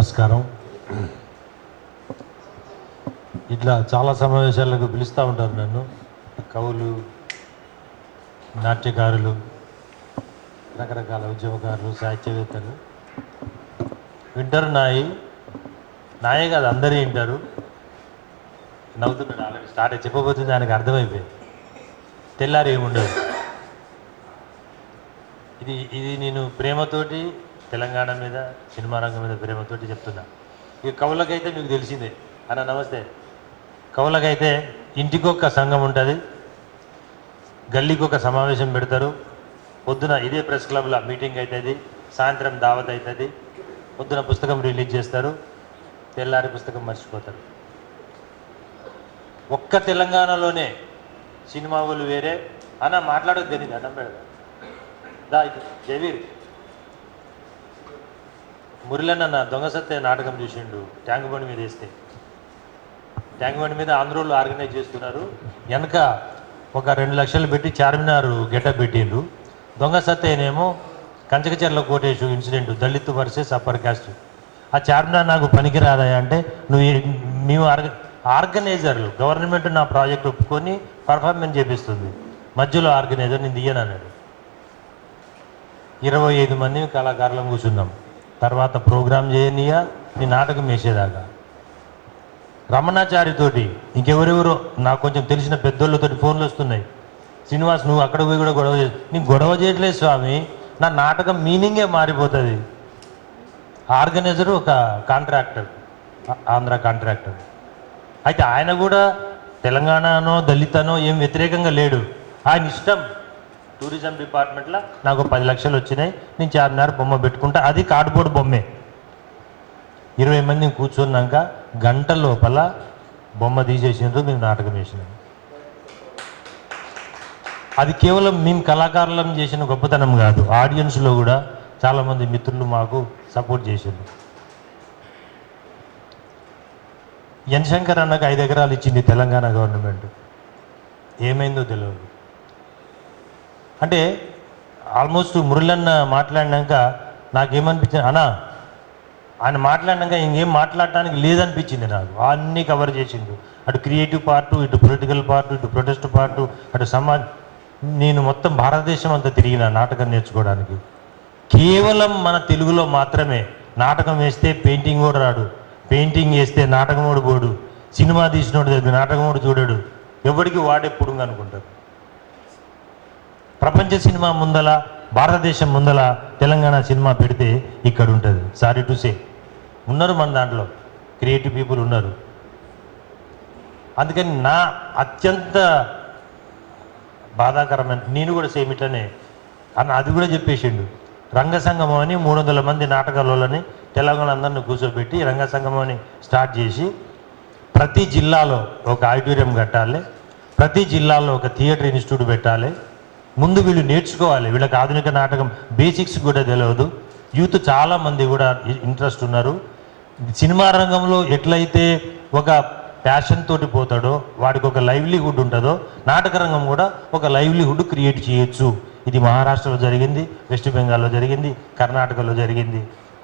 నమస్కారం. ఇట్లా చాలా సమావేశాలకు పిలుస్తూ ఉంటారు నన్ను, కవులు, నాట్యకారులు, రకరకాల ఉద్యమకారులు, సాహిత్యవేత్తలు వింటారు. నాయే కాదు అందరూ వింటారు. నవ్వుతున్నాడు, ఆల్రెడీ స్టార్ట్ అయ్యి చెప్పబోతుంది, దానికి అర్థమైపోయింది. తెల్లారి ఏముండదు. ఇది నేను ప్రేమతోటి తెలంగాణ మీద, సినిమా రంగం మీద ప్రేమతోటి చెప్తున్నా. ఇక కవులకైతే మీకు తెలిసిందే అన్న. నమస్తే. కవులకైతే ఇంటికొక సంఘం ఉంటుంది, గల్లీకి ఒక సమావేశం పెడతారు. పొద్దున ఇదే ప్రెస్ క్లబ్లో మీటింగ్ అవుతుంది, సాయంత్రం దావత్ అవుతుంది, పొద్దున పుస్తకం రిలీజ్ చేస్తారు, తెల్లారి పుస్తకం మర్చిపోతారు. ఒక్క తెలంగాణలోనే సినిమా వాళ్ళు వేరే అన్న మాట్లాడదు తెలియదు. అన్నం పెడదా దా ఇది జవీర్ మురళన్న దొంగ సత్తే నాటకం చూసిండు. ట్యాంక్ బండి మీద వేస్తే, ట్యాంక్ బండి మీద ఆంధ్రోళ్ళు ఆర్గనైజ్ చేస్తున్నారు. వెనక ఒక 2 లక్షలు పెట్టి చార్మినార్ గెటప్ పెట్టిండ్రు. దొంగ సత్తేనేమో Kanchikacherla Koteshu incident, Dalit versus upper caste. ఆ చార్మినార్ నాకు పనికిరాదా అంటే, మేము ఆర్గనైజర్లు, గవర్నమెంట్ నా ప్రాజెక్ట్ ఒప్పుకొని పర్ఫార్మెన్స్ చేపిస్తుంది, మధ్యలో ఆర్గనైజర్ నేను దియ్యను అన్నాడు. 25 మంది కళాకారులం కూర్చున్నాం. తర్వాత ప్రోగ్రామ్ చేయనియా, నీ నాటకం వేసేదాకా. రమణాచారితోటి ఇంకెవరెవరో నాకు కొంచెం తెలిసిన పెద్దోళ్ళతోటి ఫోన్లు వస్తున్నాయి. శ్రీనివాస్ నువ్వు అక్కడ పోయి కూడా గొడవ నీకు గొడవ చేయట్లేదు స్వామి, నా నాటకం మీనింగే మారిపోతుంది. ఆర్గనైజరు ఒక కాంట్రాక్టర్, ఆంధ్ర కాంట్రాక్టర్. అయితే ఆయన కూడా తెలంగాణనో దళితనో ఏం వ్యతిరేకంగా లేడు, ఆయన ఇష్టం. టూరిజం డిపార్ట్మెంట్లో నాకు 10 లక్షలు వచ్చినాయి, నేను చార్మినార్ బొమ్మ పెట్టుకుంటా, అది కార్డ్బోర్డ్ బొమ్మే. 20 మంది కూర్చున్నాక గంట లోపల బొమ్మ తీసేసినారు, మేము నాటకం వేసినాం. అది కేవలం మేము కళాకారులం చేసిన గొప్పతనం కాదు, ఆడియన్స్లో కూడా చాలామంది మిత్రులు మాకు సపోర్ట్ చేసిండ్రు. ఎన్ శంకర్ అన్నకు 5 ఎకరాలు ఇచ్చింది తెలంగాణ గవర్నమెంట్, ఏమైందో తెలియదు. అంటే ఆల్మోస్ట్ మురళన్న మాట్లాడినాక నాకేమనిపించింది అన్నా, ఆయన మాట్లాడినాక ఇంకేం మాట్లాడటానికి లేదనిపించింది నాకు. అన్నీ కవర్ చేసిండు, అటు క్రియేటివ్ పార్టు, ఇటు పొలిటికల్ పార్టు, ఇటు ప్రొటెస్ట్ పార్టు, అటు సమాజ్. నేను మొత్తం భారతదేశం అంతా తిరిగిన నాటకం నేర్చుకోవడానికి. కేవలం మన తెలుగులో మాత్రమే నాటకం వేస్తే పెయింటింగ్ కూడా రాడు, పెయింటింగ్ వేస్తే నాటకం కూడా పోడు, సినిమా తీసినోడు దగ్గర నాటకం కూడా చూడాడు, ఎవరికి వాడే పుడుంగు అనుకుంటారు. ప్రపంచ సినిమా ముందల, భారతదేశం ముందల తెలంగాణ సినిమా పెడితే ఇక్కడ ఉంటుంది. సారీ టు సే, ఉన్నారు మన దాంట్లో క్రియేటివ్ పీపుల్ ఉన్నారు. అందుకని నా అత్యంత బాధాకరమైన, నేను కూడా సేమ్ ఇట్లనే అన్న, అది కూడా చెప్పేసిండు. రంగసంగమం అని 300 మంది నాటకాలని తెలంగాణ అందరిని కూర్చోబెట్టి రంగసంగమం అని స్టార్ట్ చేసి, ప్రతి జిల్లాలో ఒక ఆడిటోరియం కట్టాలి, ప్రతి జిల్లాలో ఒక థియేటర్ ఇన్స్టిట్యూట్ పెట్టాలి. ముందు వీళ్ళు నేర్చుకోవాలి, వీళ్ళకి ఆధునిక నాటకం బేసిక్స్ కూడా తెలియదు. యూత్ చాలామంది కూడా ఇంట్రెస్ట్ ఉన్నారు. సినిమా రంగంలో ఎట్లయితే ఒక ప్యాషన్ తోటి పోతాడో, వాడికి ఒక లైవ్లీహుడ్ ఉంటుందో, నాటక రంగం కూడా ఒక లైవ్లీహుడ్ క్రియేట్ చేయొచ్చు. ఇది మహారాష్ట్రలో జరిగింది, వెస్ట్ బెంగాల్లో జరిగింది, కర్ణాటకలో జరిగింది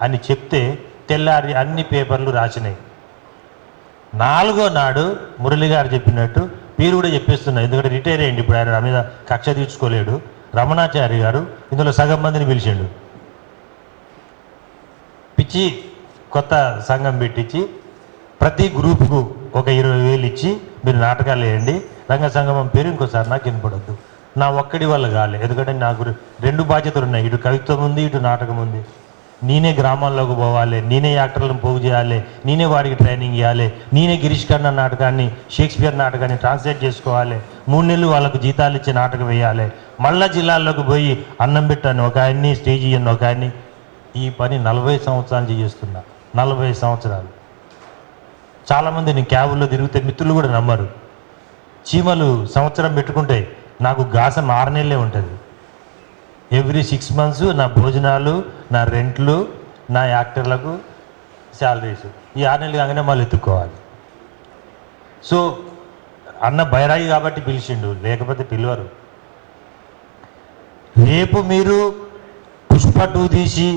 అని చెప్తే తెల్లారి అన్ని పేపర్లు రాసినాయి. 4వ నాడు మురళి గారు చెప్పినట్టు మీరు కూడా చెప్పేస్తున్నారు, ఎందుకంటే రిటైర్ అయ్యింది ఇప్పుడు, ఆయన మీద కక్ష తీర్చుకోలేడు. రమణాచారి గారు ఇందులో సగం మందిని పిలిచిండు, పిచ్చి కొత్త సంఘం పెట్టించి ప్రతి గ్రూపుకు ఒక 20,000 ఇచ్చి మీరు నాటకాలు వేయండి. రంగ సంగమం పేరు ఇంకోసారి నాకు వినపడద్దు. నా ఒక్కడి వల్ల కాలే, ఎందుకంటే నాకు 2 బాధ్యతలు ఉన్నాయి, ఇటు కవిత్వం ఉంది, ఇటు నాటకం ఉంది. నేనే గ్రామాల్లోకి పోవాలి, నేనే యాక్టర్లను పోగు చేయాలి, నేనే వాడికి ట్రైనింగ్ ఇవ్వాలి, నేనే గిరీష్ కర్ణ నాటకాన్ని, షేక్స్పియర్ నాటకాన్ని ట్రాన్స్లేట్ చేసుకోవాలి, 3 నెలలు వాళ్ళకు జీతాలు ఇచ్చి నాటకం వేయాలి, మళ్ళా జిల్లాల్లోకి పోయి అన్నం పెట్టాను ఒక ఆయన్ని, స్టేజ్ ఇయ్యను ఒక ఆయన్ని. ఈ పని 40 సంవత్సరాలు చేస్తున్నా, 40 సంవత్సరాలు. చాలామంది నేను క్యాబుల్లో తిరిగితే మిత్రులు కూడా నమ్మరు. చీమలు సంవత్సరం పెట్టుకుంటే నాకు గాసం 6 నెలలే ఉంటుంది. ఎవ్రీ 6 months నా భోజనాలు, నా రెంట్లు, నా యాక్టర్లకు శాలరీస్, ఈ 6 నెలలు కాగానే మళ్ళీ ఎత్తుక్కోవాలి. సో అన్న బైరాగి కాబట్టి పిలిచిండు, లేకపోతే పిలవరు. రేపు మీరు పుష్ప 2 తీసి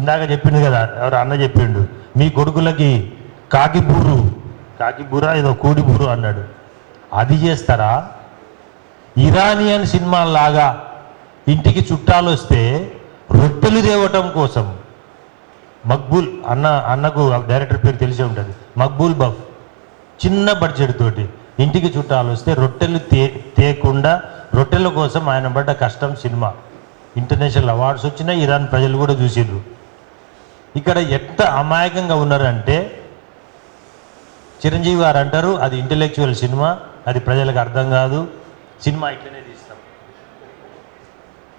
ఇందాక చెప్పిండు కదా, ఎవరు అన్న చెప్పిండు, మీ కొడుకులకి కాకిబూర ఏదో కోడిబూరు అన్నాడు. అది చేస్తారా? ఇరానియన్ సినిమాలాగా ఇంటికి చుట్టాలు వస్తే రొట్టెలు తేవటం కోసం మక్బూల్ అన్నకు డైరెక్టర్ పేరు తెలిసే ఉంటుంది, మక్బూల్ బఫ్, చిన్న బడ్జెట్ తోటి ఇంటికి చుట్టాలు వస్తే రొట్టెలు తేకుండా రొట్టెల కోసం ఆయన పడ్డ కష్టం సినిమా ఇంటర్నేషనల్ అవార్డ్స్ వచ్చినాయి, ఇరాన్ ప్రజలు కూడా చూసిండ్రు. ఇక్కడ ఎంత అమాయకంగా ఉన్నారంటే, చిరంజీవి గారు అంటారు అది ఇంటెలెక్చువల్ సినిమా, అది ప్రజలకు అర్థం కాదు, సినిమా ఇట్లనే తీస్తాం.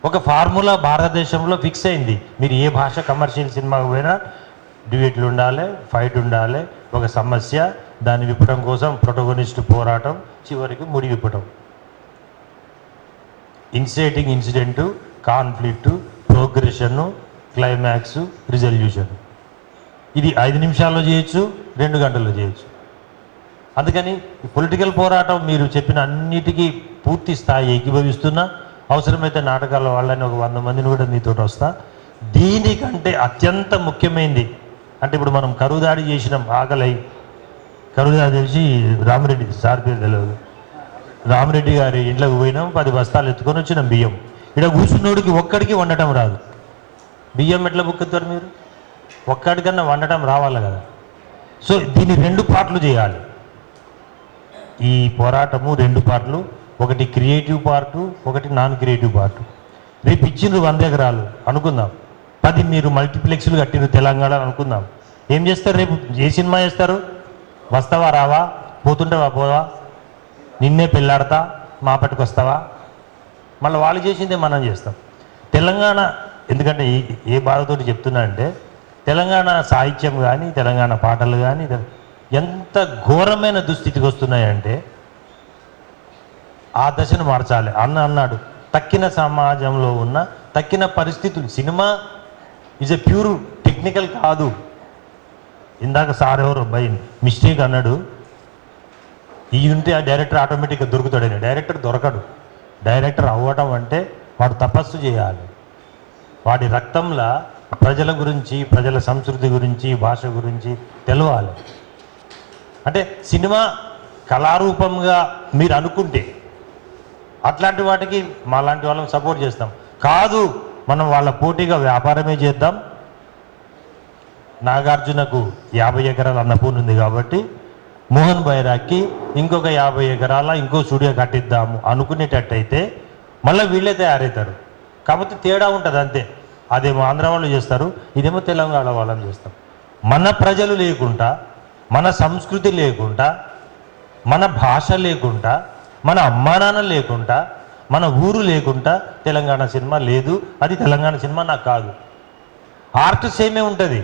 ఒక ఫార్ములా భారతదేశంలో ఫిక్స్ అయింది. మీరు ఏ భాష కమర్షియల్ సినిమాకు పోయినా డ్యూయెట్లు ఉండాలి, ఫైట్ ఉండాలి, ఒక సమస్య, దాన్ని విప్పడం కోసం ప్రొటగోనిస్ట్ పోరాటం, చివరికి ముడి విప్పటం, inciting incident, conflict, ప్రోగ్రెషను, climax, resolution. ఇది 5 నిమిషాల్లో చేయొచ్చు, 2 గంటల్లో చేయొచ్చు. అందుకని పొలిటికల్ పోరాటం మీరు చెప్పిన అన్నిటికీ పూర్తి స్థాయి ఏకీభవిస్తున్నా, అవసరమైతే నాటకాల వాళ్ళని ఒక 100 మందిని కూడా మీతో వస్తా. దీనికంటే అత్యంత ముఖ్యమైనది అంటే, ఇప్పుడు మనం కరువు దాడి చేసినాం, ఆకలి కరువు దాడి చేసి రామిరెడ్డి సార్ పేరు తెలియదు, రామిరెడ్డి గారి ఇంట్లోకి పోయినాం, 10 బస్తాలు ఎత్తుకొని వచ్చినాం బియ్యం. ఇక్కడ కూర్చున్నోడికి ఒక్కడికి వండటం రాదు. బియ్యం ఎట్లా బుక్కుతారు మీరు? ఒక్కడికన్నా వండటం రావాలి కదా. సో దీన్ని 2 పార్ట్లు చేయాలి. ఈ పోరాటము 2 పార్ట్లు, ఒకటి క్రియేటివ్ పార్టు, ఒకటి నాన్ క్రియేటివ్ పార్టు. రేపు ఇచ్చిండ్రు 100 ఎకరాలు అనుకుందాం, 10 మీరు మల్టీప్లెక్స్లు కట్టిరు తెలంగాణ అనుకుందాం. ఏం చేస్తారు రేపు? ఏ సినిమా చేస్తారు? వస్తావా రావా, పోతుంటావా పోవా, నిన్నే పెళ్ళాడతా, మా పట్టుకు వస్తావా, మళ్ళీ వాళ్ళు చేసిందే మనం చేస్తాం. తెలంగాణ ఎందుకంటే ఏ బాధతోటి చెప్తున్నా అంటే, తెలంగాణ సాహిత్యం కానీ, తెలంగాణ పాటలు కానీ ఎంత ఘోరమైన దుస్థితికి వస్తున్నాయంటే, ఆ దశను మార్చాలి. అన్నాడు, తక్కిన సమాజంలో ఉన్న తక్కిన పరిస్థితులు. Cinema is a pure technical కాదు. ఇందాక సార్ ఎవరు బై మిస్టేక్ అన్నాడు, ఈ ఉంటే ఆ డైరెక్టర్ ఆటోమేటిక్గా దొరుకుతాడని. డైరెక్టర్ దొరకడు. డైరెక్టర్ అవ్వటం అంటే వాడు తపస్సు చేయాలి. వాడి రక్తంలో ప్రజల గురించి, ప్రజల సంస్కృతి గురించి, భాష గురించి తెలవాలి. అంటే సినిమా కళారూపంగా మీరు అనుకుంటే అట్లాంటి వాటికి మా లాంటి వాళ్ళని సపోర్ట్ చేస్తాం. కాదు, మనం వాళ్ళ పోటీగా వ్యాపారమే చేద్దాం. నాగార్జునకు 50 ఎకరాల అన్నపూర్ణ ఉంది కాబట్టి మోహన్ బైరాగ్కి ఇంకొక 50 ఎకరాల ఇంకో స్టూడియో కట్టిద్దాము అనుకునేటట్టయితే మళ్ళీ వీళ్ళే తయారవుతారు. కాకపోతే తేడా ఉంటుంది అంతే. అదేమో ఆంధ్ర వాళ్ళు చేస్తారు, ఇదేమో తెలంగాణ వాళ్ళని చేస్తాం. మన ప్రజలు లేకుండా, మన సంస్కృతి లేకుండా, మన భాష లేకుండా, మన అమ్మా నాన్న లేకుండా, మన ఊరు లేకుండా తెలంగాణ సినిమా లేదు. అది తెలంగాణ సినిమా నాకు కాదు. ఆర్ట్ సేమే ఉంటుంది.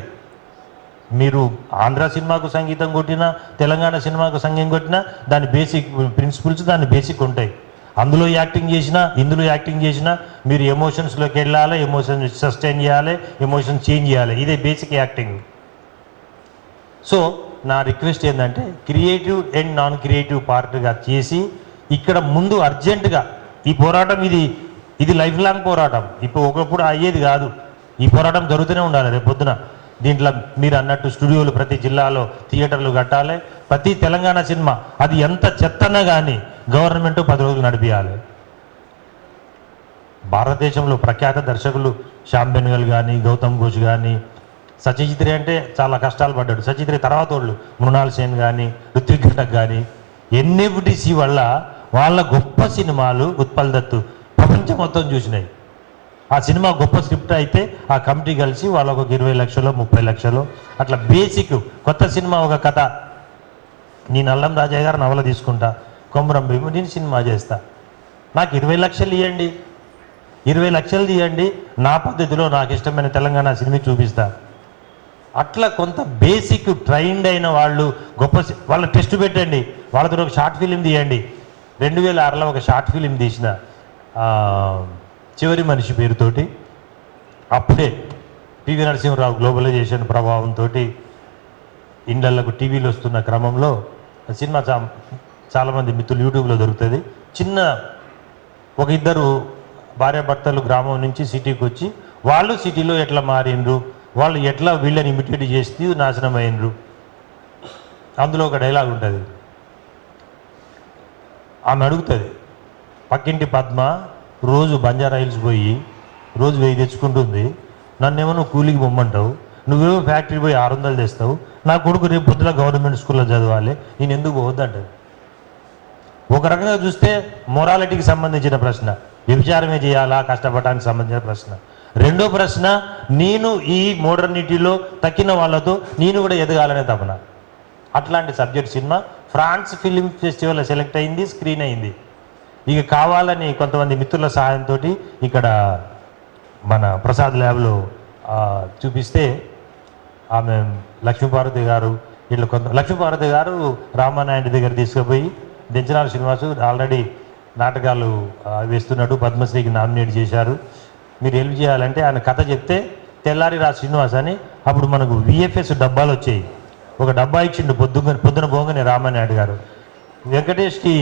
మీరు ఆంధ్ర సినిమాకు సంగీతం కొట్టినా, తెలంగాణ సినిమాకు సంగీతం కొట్టినా దాని బేసిక్ ప్రిన్సిపల్స్, దాని బేసిక్ ఉంటాయి. అందులో యాక్టింగ్ చేసినా, ఇందులో యాక్టింగ్ చేసినా మీరు ఎమోషన్స్లోకి వెళ్ళాలి, ఎమోషన్ సస్టైన్ చేయాలి, ఎమోషన్ చేంజ్ చేయాలి. ఇదే బేసిక్ యాక్టింగ్. సో నా రిక్వెస్ట్ ఏంటంటే, క్రియేటివ్ అండ్ నాన్ క్రియేటివ్ పార్ట్గా చేసి ఇక్కడ ముందు అర్జెంటుగా ఈ పోరాటం ఇది లైఫ్ లాంగ్ పోరాటం. ఇప్పుడు ఒకప్పుడు అయ్యేది కాదు. ఈ పోరాటం జరుగుతూనే ఉండాలి రేపు పొద్దున. దీంట్లో మీరు అన్నట్టు స్టూడియోలు ప్రతి జిల్లాలో, థియేటర్లు కట్టాలి. ప్రతి తెలంగాణ సినిమా అది ఎంత చెత్తన్నా కానీ గవర్నమెంట్ 10 రోజులు నడిపించాలి. భారతదేశంలో ప్రఖ్యాత దర్శకులు శ్యామ్ బెనగల్ కానీ, గౌతమ్ ఘోష్ కానీ, సత్యజిత్ రే అంటే చాలా కష్టాలు పడ్డాడు. సత్యజిత్ రే తర్వాత వాళ్ళు మృణాల్ సేన్ కానీ, ఋత్విక్ ఘటక్ కానీ, ఎన్ఎఫ్డిసి వల్ల వాళ్ళ గొప్ప సినిమాలు ఉత్పల్ దత్తు ప్రపంచం మొత్తం చూసినాయి. ఆ సినిమా గొప్ప స్క్రిప్ట్ అయితే ఆ కమిటీ కలిసి వాళ్ళకు ఒక 20 లక్షలు 30 లక్షలు అట్లా బేసిక్. కొత్త సినిమా ఒక కథ, నేను అల్లం రాజయ్య గారు నవల తీసుకుంటా, కొమరం భీము నేను సినిమా చేస్తా, నాకు 20 లక్షలు ఇవ్వండి, 20 లక్షలు తీయండి, నా పద్ధతిలో నాకు ఇష్టమైన తెలంగాణ సినిమా చూపిస్తా. అట్లా కొంత బేసిక్ ట్రైన్డ్ అయిన వాళ్ళు గొప్ప వాళ్ళ టెస్ట్ పెట్టండి, వాళ్ళతో ఒక షార్ట్ ఫిలిం తీయండి. 2006లో ఒక షార్ట్ ఫిలిం తీసిన, చివరి మనిషి పేరుతోటి. అప్పుడే పివి నరసింహరావు గ్లోబలైజేషన్ ప్రభావంతో ఇండ్లకు టీవీలు వస్తున్న క్రమంలో సినిమా చాలామంది మిత్రులు యూట్యూబ్లో దొరుకుతుంది. చిన్న ఒక 2 భార్యాభర్తలు గ్రామం నుంచి సిటీకి వచ్చి వాళ్ళు సిటీలో ఎట్లా మారిండ్రు, వాళ్ళు ఎట్లా వీళ్ళని ఇమిటేట్ చేస్తూ నాశనం అయినరు. అందులో ఒక డైలాగ్ ఉంటుంది, ఆమె అడుగుతుంది, పక్కింటి పద్మ రోజు బంజారా హిల్స్ పోయి రోజు 1000 తెచ్చుకుంటుంది, నన్నేమో నువ్వు కూలికి పొమ్మంటావు, నువ్వేమో ఫ్యాక్టరీ పోయి 600 తెస్తావు, నా కొడుకు రేపు పొద్దున గవర్నమెంట్ స్కూల్లో చదవాలి, నేను ఎందుకు పోవద్దంటాడు. ఒక రకంగా చూస్తే మొరాలిటీకి సంబంధించిన ప్రశ్న, వ్యభిచారమే చేయాలా కష్టపడటానికి సంబంధించిన ప్రశ్న. రెండో ప్రశ్న, నేను ఈ మోడర్నిటీలో తక్కిన వాళ్ళతో నేను కూడా ఎదగాలనే తపన. అట్లాంటి సబ్జెక్ట్ సినిమా ఫ్రాన్స్ ఫిలిం ఫెస్టివల్లో సెలెక్ట్ అయింది, స్క్రీన్ అయింది. ఇక కావాలని కొంతమంది మిత్రుల సహాయంతో ఇక్కడ మన ప్రసాద్ ల్యాబ్లో చూపిస్తే ఆమె లక్ష్మీపార్వతి గారు ఇట్లా లక్ష్మీపార్వతి గారు రామానాయుడు దగ్గర తీసుకుపోయి, దెంచనాల శ్రీనివాసు ఆల్రెడీ నాటకాలు వేస్తున్నాడు, పద్మశ్రీకి నామినేట్ చేశారు, మీరు హెల్ప్ చేయాలంటే ఆయన కథ చెప్తే తెల్లారి రా శ్రీనివాస్ అని అప్పుడు మనకు విఎఫ్ఎస్ డబ్బాలు వచ్చాయి. ఒక డబ్బా ఇచ్చిండు పొద్దున పోగానే రామానాయుడు గారు, వెంకటేష్కి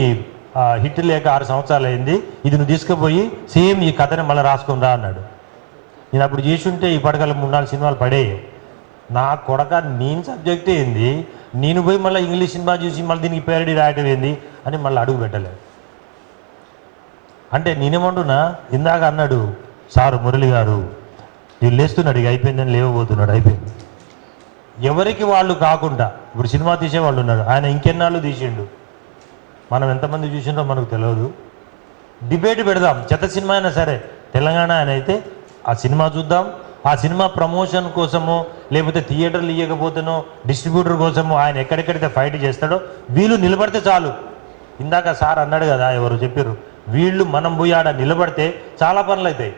హిట్ లేక 6 సంవత్సరాలు అయింది, ఇది నువ్వు తీసుకుపోయి సేమ్ ఈ కథని మళ్ళీ రాసుకొని రా అన్నాడు. నేను అప్పుడు చేసి ఉంటే ఈ పడగల 3-4 సినిమాలు పడేవి. నా కొడక నేను సబ్జెక్ట్ ఏంది, నేను పోయి మళ్ళీ ఇంగ్లీష్ సినిమా చూసి మళ్ళీ దీనికి పేరడీ రాయటం ఏంది అని మళ్ళీ అడుగు పెట్టలేదు. అంటే నేనేమంటున్నా, ఇందాక అన్నాడు సారు మురళి గారు, వీళ్ళు లేస్తున్నాడు, ఇక అయిపోయిందని లేవబోతున్నాడు, అయిపోయింది. ఎవరికి వాళ్ళు కాకుండా ఇప్పుడు సినిమా తీసేవాళ్ళు ఉన్నారు, ఆయన ఇంకెన్నాళ్ళు తీసిండు, మనం ఎంతమంది చూసిండో మనకు తెలియదు. డిబేట్ పెడదాం, చెత్త సినిమా అయినా సరే, తెలంగాణ ఆయన అయితే ఆ సినిమా చూద్దాం, ఆ సినిమా ప్రమోషన్ కోసమో లేకపోతే థియేటర్లు ఇవ్వకపోతేనో డిస్ట్రిబ్యూటర్ కోసమో ఆయన ఎక్కడెక్కడైతే ఫైట్ చేస్తాడో వీళ్ళు నిలబడితే చాలు. ఇందాక సార్ అన్నాడు కదా, ఎవరు చెప్పారు, వీళ్ళు మనం పోయి ఆడ నిలబడితే చాలా పనులు అవుతాయి.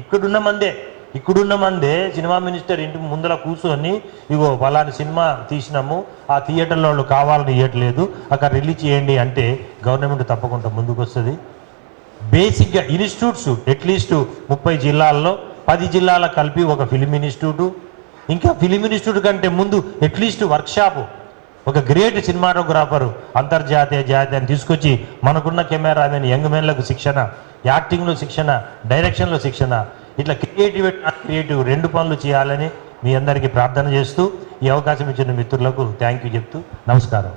ఇక్కడున్న మందే సినిమా మినిస్టర్ ఇంటి ముందర కూర్చొని ఇగో పలాని సినిమా తీసినాము, ఆ థియేటర్లో వాళ్ళు కావాలని ఇవ్వట్లేదు, అక్కడ రిలీజ్ చేయండి అంటే గవర్నమెంట్ తప్పకుండా ముందుకు వస్తుంది. బేసిక్గా ఇన్స్టిట్యూట్స్ అట్లీస్ట్ 30 జిల్లాల్లో 10 జిల్లాల కలిపి ఒక ఫిలిం ఇన్స్టిట్యూటు, ఇంకా ఫిలిం ఇన్స్టిట్యూట్ కంటే ముందు అట్లీస్ట్ వర్క్షాపు, ఒక గ్రేట్ సినిమాటోగ్రాఫరు అంతర్జాతీయ జాతీయాన్ని తీసుకొచ్చి మనకున్న కెమెరామెన్ యంగ్ మెన్లకు శిక్షణ, యాక్టింగ్లో శిక్షణ, డైరెక్షన్లో శిక్షణ, ఇట్లా క్రియేటివ్ 2 పనులు చేయాలని మీ అందరికీ ప్రార్థన చేస్తూ ఈ అవకాశం ఇచ్చిన మిత్రులకు థ్యాంక్ యూ చెప్తూ నమస్కారం.